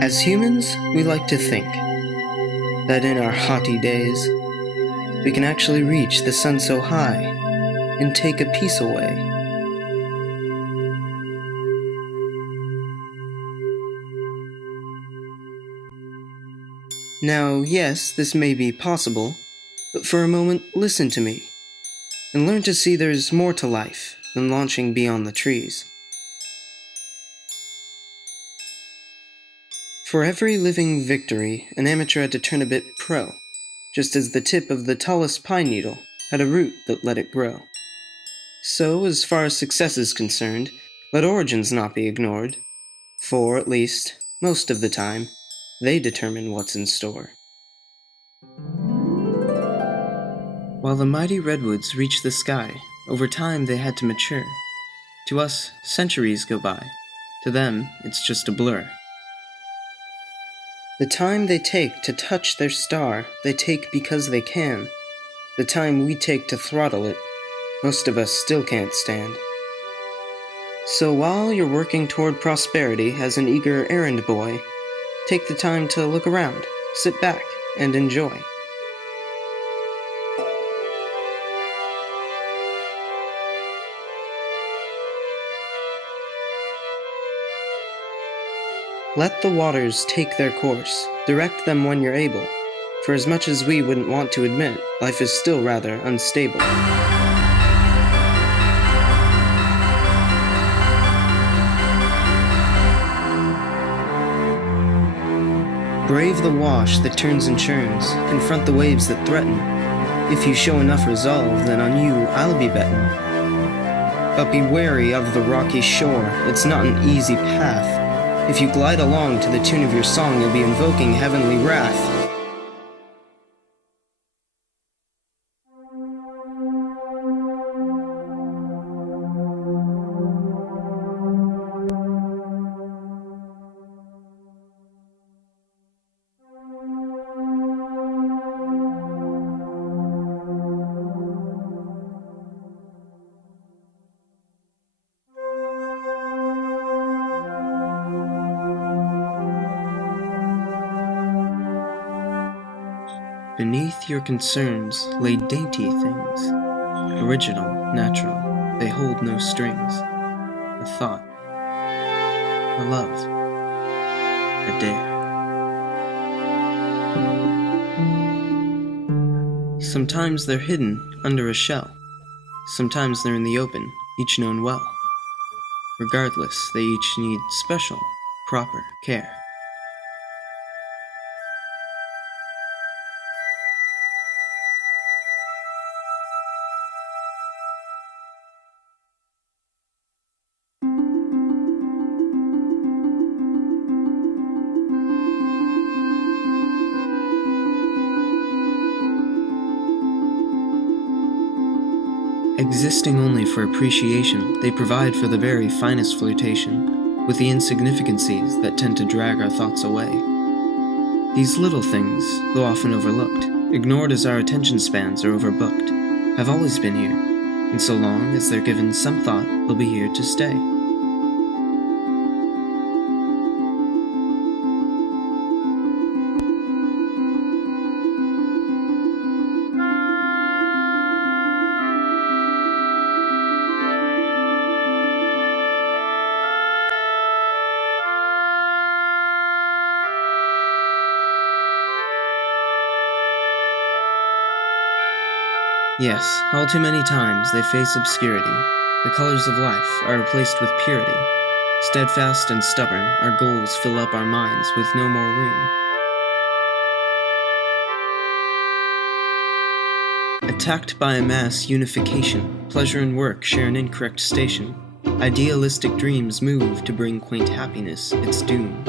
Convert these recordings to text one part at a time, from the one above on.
As humans, we like to think that in our haughty days, we can actually reach the sun so high and take a peace away. Now, yes, this may be possible, but for a moment, listen to me, and learn to see there's more to life than launching beyond the trees. For every living victory, an amateur had to turn a bit pro, just as the tip of the tallest pine needle had a root that let it grow. So, as far as success is concerned, let origins not be ignored, for, at least, most of the time, they determine what's in store. While the mighty redwoods reach the sky, over time they had to mature. To us, centuries go by. To them, it's just a blur. The time they take to touch their star, they take because they can. The time we take to throttle it, most of us still can't stand. So while you're working toward prosperity as an eager errand boy, take the time to look around, sit back, and enjoy. Let the waters take their course, direct them when you're able, for as much as we wouldn't want to admit, life is still rather unstable. Brave the wash that turns and churns, confront the waves that threaten. If you show enough resolve, then on you I'll be betting. But be wary of the rocky shore, it's not an easy path. If you glide along to the tune of your song, you'll be invoking heavenly wrath. Beneath your concerns lay dainty things, original, natural, they hold no strings. A thought, a love, a dare. Sometimes they're hidden under a shell, sometimes they're in the open, each known well. Regardless, they each need special, proper care. Existing only for appreciation, they provide for the very finest flirtation with the insignificancies that tend to drag our thoughts away. These little things, though often overlooked, ignored as our attention spans are overbooked, have always been here, and so long as they're given some thought, they'll be here to stay. Yes, all too many times they face obscurity. The colors of life are replaced with purity. Steadfast and stubborn, our goals fill up our minds with no more room. Attacked by a mass unification, pleasure and work share an incorrect station. Idealistic dreams move to bring quaint happiness its doom.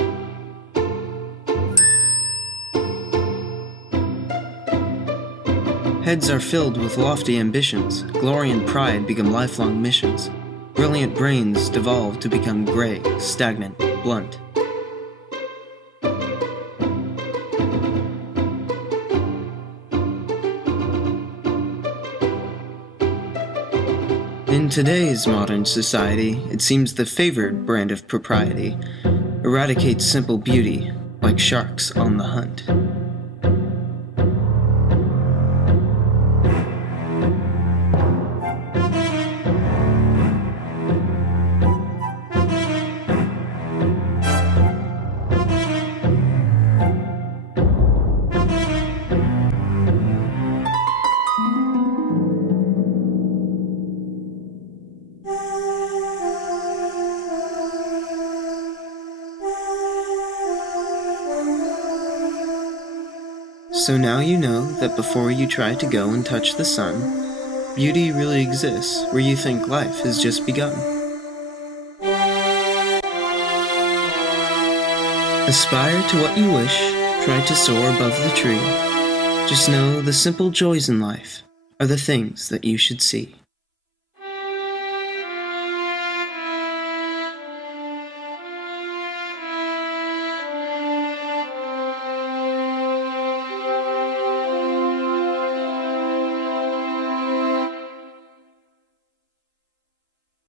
Heads are filled with lofty ambitions, glory and pride become lifelong missions. Brilliant brains devolve to become gray, stagnant, blunt. In today's modern society, it seems the favored brand of propriety eradicates simple beauty, like sharks on the hunt. So now you know that before you try to go and touch the sun, beauty really exists where you think life has just begun. Aspire to what you wish, try to soar above the tree. Just know the simple joys in life are the things that you should see.